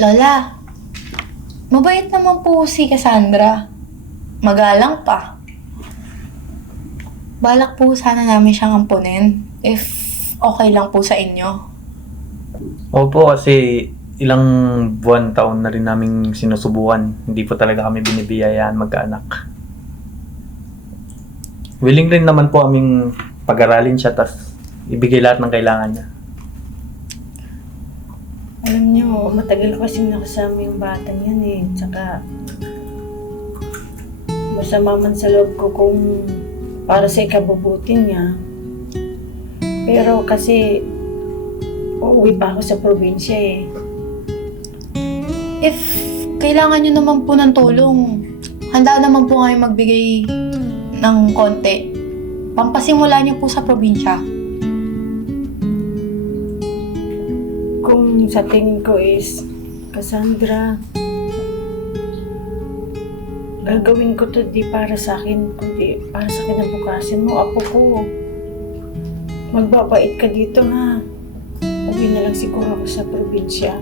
Lola, mabait naman po si Cassandra. Magalang pa. Balak po sana namin siyang ampunin if okay lang po sa inyo. Opo, kasi ilang buwan taon na rin naming sinusubukan. Hindi po talaga kami binibiyayaan magkaanak. Willing rin naman po aming pag-aralin siya tas ibigay lahat ng kailangan niya. Alam niyo, matagal kasi nakasama yung bata niyan eh. Tsaka, masama man sa loob ko kung para sa ikabubuti niya. Pero kasi, uuwi pa ako sa probinsya eh. If kailangan nyo naman po ng tulong, handa naman po kayo magbigay ng konti. Pampasimula nyo po sa probinsya. Kung sa tingin ko is, Cassandra, gagawin ko to di para sa akin, kundi para sa kinabukasan mo, apo ko. Magbabait ka dito ha. Uwi na lang siguro ako sa probinsya.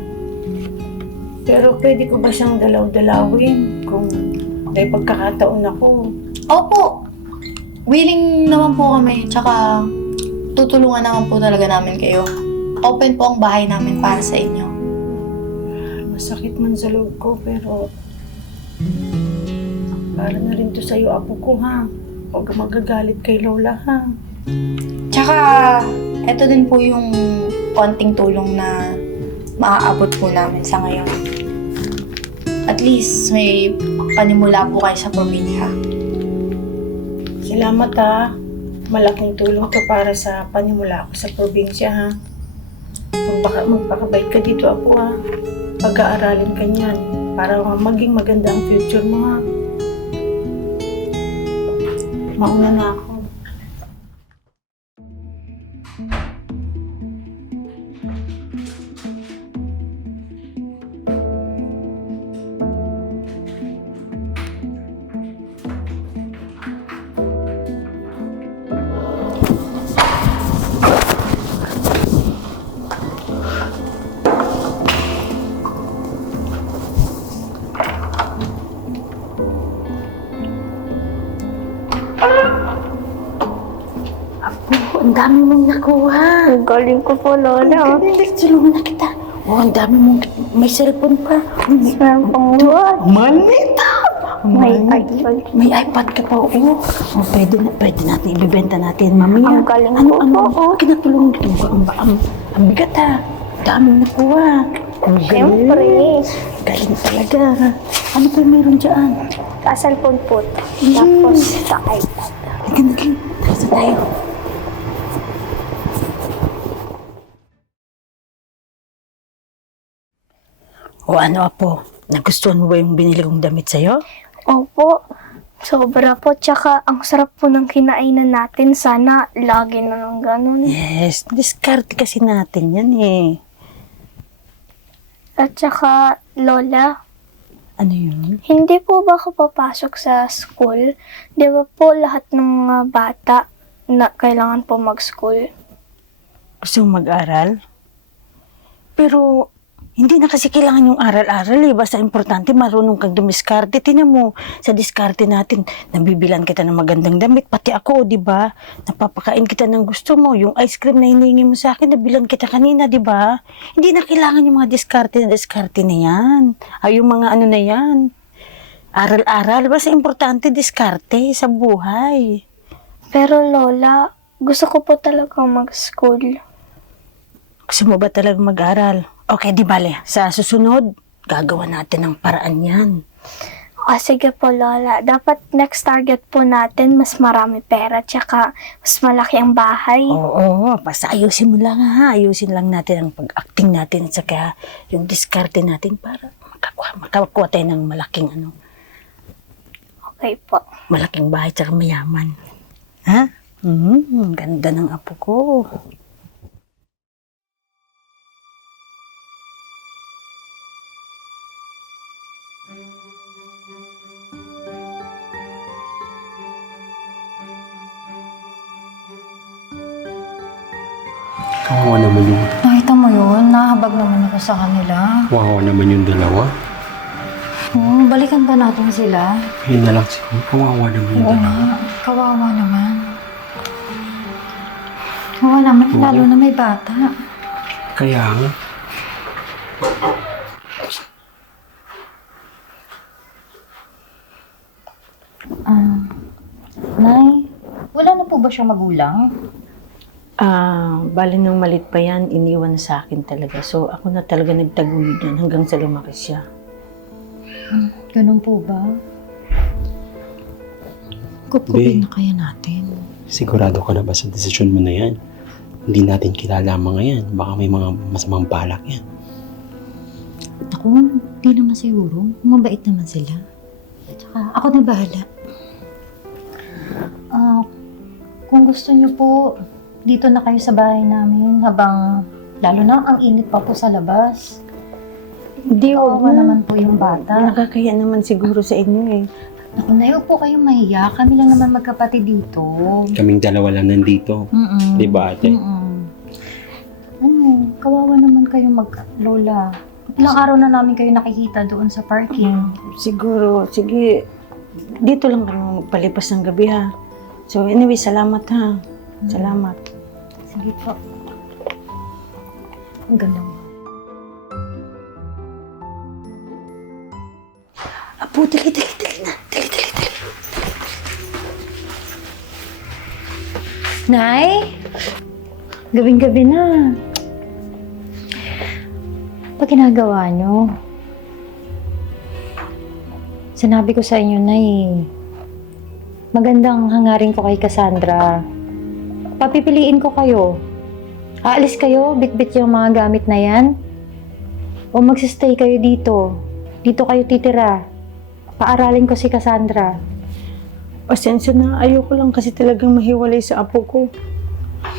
Pero pwede ko ba siyang dalaw-dalawin kung may pagkakataon ako? Opo, willing naman po kami. Tsaka, tutulungan naman po talaga namin kayo. Open po ang bahay namin para sa inyo. Masakit man sa loob ko, pero para na rin to sa'yo, apo ko ha. Huwag magagalit kay Lola ha. Tsaka, eto din po yung konting tulong na maaabot po namin sa ngayon. At least, may panimula po kayo sa probinsya. Salamat ha. Malaking tulong to para sa panimula ko sa probinsya ha. Magpaka, magpakabait ka dito ako ha. Pag-aaralin ka niyan para maging maganda ang future mo ha. Mauna na ako. Nakuha. Ang galing ko po, Lola. Tulungan na kita. Oh, ang dami mong... May cellphone pa. May, what? Manita! May iPad. may iPad ka pa, oo. Oh, pwede, na, pwede natin ibibenta natin, mamaya. Ang galing ano, ko ano, po. ano, kinatulungan kita. Ang, ang, ang, bigat ha. Dami nakuha. Ang galing. Siyempre. Galing talaga. Ano pa meron dyan? Kasal po po. Tapos, sa iPad. Halika na, halika. Tara tayo. O ano apo, nagustuhan mo ba yung binili kong damit sa'yo? Opo. Sobra po. Tsaka, ang sarap po ng kinainan natin. Sana, lagi na lang ganun. Yes, diskarte kasi natin yan eh. At tsaka, Lola, Ano yun? hindi po ba ako papasok sa school? Di ba po lahat ng mga bata na kailangan po mag-school? Gusto mag-aral? Pero, hindi na kasi kailangan yung aral-aral eh. Basta importante, marunong kang dumiskarte. Tinan mo, sa diskarte natin, nabibilan kita ng magandang damit. Pati ako, di ba? Napapakain kita ng gusto mo. Yung ice cream na hiningi mo sa akin, nabilan kita kanina, di ba? Hindi na kailangan yung mga diskarte na diskarte na yan. Ay, yung mga ano na yan. Aral-aral, basta importante diskarte sa buhay. Pero Lola, gusto ko po talaga mag-school. Gusto mo ba talaga mag-aral? Okay, di bale. Sa susunod, gagawa natin ng paraan yan. O sige po Lola, dapat next target po natin mas marami pera tsaka mas malaki ang bahay. Oo, basta ayusin mo lang ha. Ayusin lang natin ang pag-acting natin at saka yung diskarte natin para makakuha, makakuha tayo ng malaking ano, Okay po. malaking bahay tsaka mayaman. Ha? Mm, ganda ng apo ko. Kawawa naman yung Nakita mo yun, nahabag naman ako sa kanila. Wow naman yung dalawa. Oh, balikan pa natin sila. Yun na lang siguro. Kawawa naman yung Oo dalawa. nga, kawawa naman. Kawawa naman, lalo na may bata. Kaya nga. Nay, wala na po ba siyang magulang? Ah, bali nung malit pa yan, iniwan sa akin talaga. So, ako na talaga nagtaguyod yan hanggang sa lumaki siya. Ganun po ba? Kupkupin na kaya natin. Sigurado ka na ba sa desisyon mo na yan? Hindi natin kilala ang mga yan. Baka may mga masamang balak yan. Ako, di naman siguro. Mabait naman sila. Tsaka, ako na bahala. Kung gusto niyo po, dito na kayo sa bahay namin habang lalo na ang init pa po sa labas. Hindi, Kawawa naman po yung bata. Nakakaya naman siguro sa inyo eh. Naku, na po kayong mahiya. Kami lang naman magkapatid dito. Kaming dalawa lang nandito. Mm-mm. Di ba, ate? Mm-mm. Ano, kawawa naman kayo mag-lola. Ilang araw na namin kayo nakikita doon sa parking. Siguro, sige, dito lang kami magpalipas ng gabi ha. So anyway, salamat ha. Salamat. Sige po. Ang ganda mo. Apo, dali, dali, dali na. Dali, dali, dali. Nay? Gabing-gabi na. Pag ginagawa nyo? Sinabi ko sa inyo, Nay, magandang hangarin ko kay Cassandra. Papipiliin ko kayo. Aalis kayo, bitbit yung mga gamit na yan. O magsistay kayo dito. Dito kayo titira. Paaralin ko si Cassandra. Pasensya na, ayoko lang kasi talagang mahiwalay sa apo ko.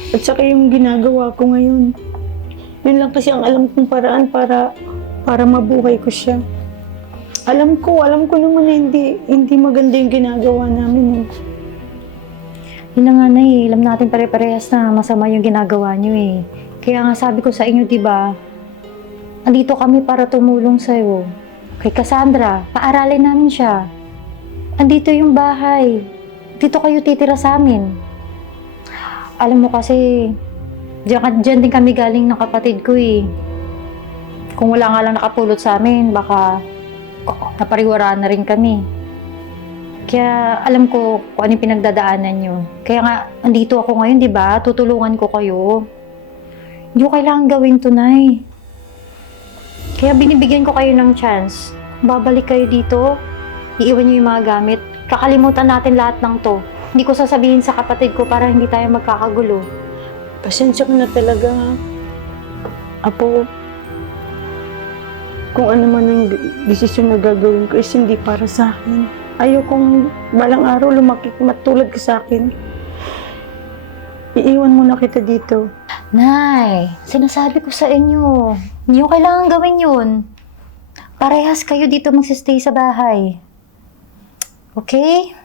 At saka yung ginagawa ko ngayon. Yun lang kasi ang alam kong paraan para para mabuhay ko siya. Alam ko, alam ko naman na hindi, hindi maganda yung ginagawa namin. eh. Yun na nga na eh. Alam natin pare-parehas na masama yung ginagawa niyo eh. Kaya nga sabi ko sa inyo, di ba? Andito kami para tumulong sa'yo. Kay Cassandra, paaralin namin siya. Andito yung bahay. Dito kayo titira sa amin. Alam mo kasi, diyan, diyan din kami galing ng kapatid ko eh. Kung wala nga lang nakapulot sa amin, baka napariwaraan na rin kami. Kaya alam ko kung ano yung pinagdadaanan nyo. Kaya nga, andito ako ngayon, di ba? Tutulungan ko kayo. Hindi ko kailangan gawin tunay. Kaya binibigyan ko kayo ng chance. Babalik kayo dito, iiwan nyo yung mga gamit. Kakalimutan natin lahat ng to. Hindi ko sasabihin sa kapatid ko para hindi tayo magkakagulo. Pasensya ka na talaga. Apo, kung ano man ang desisyon na gagawin ko is hindi para sa akin. Ayokong balang araw lumaki matulad ka sa akin. Iiwan mo na kita dito. Nay, sinasabi ko sa inyo, hindi nyo kailangan gawin yun. Parehas kayo dito magsistay sa bahay. Okay?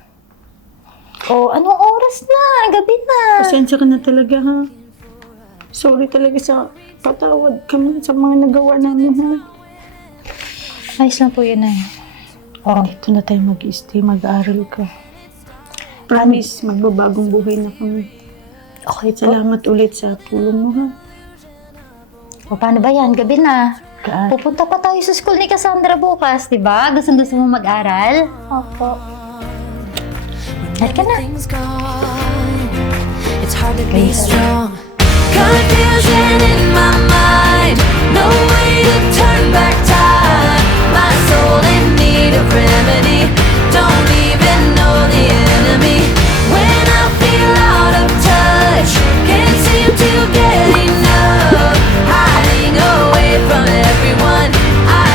O, anong oras na? Gabi na. Pasensya ka na talaga ha. Sorry talaga sa patawad kami sa mga nagawa namin ha. Ayos lang po yun, Nay. Oh, dito na tayo mag-stay, mag-aaral ka. Promise, magbabagong buhay na kami. Okay po. Salamat ulit sa tulong mo ha. O, paano ba yan? Gabi na. Kaan. Pupunta pa tayo sa school ni Cassandra bukas, di ba? Gusto gusto mo mag-aral? Opo. Halika na. Everything's gone. It's hard to be strong. Confusion in my mind.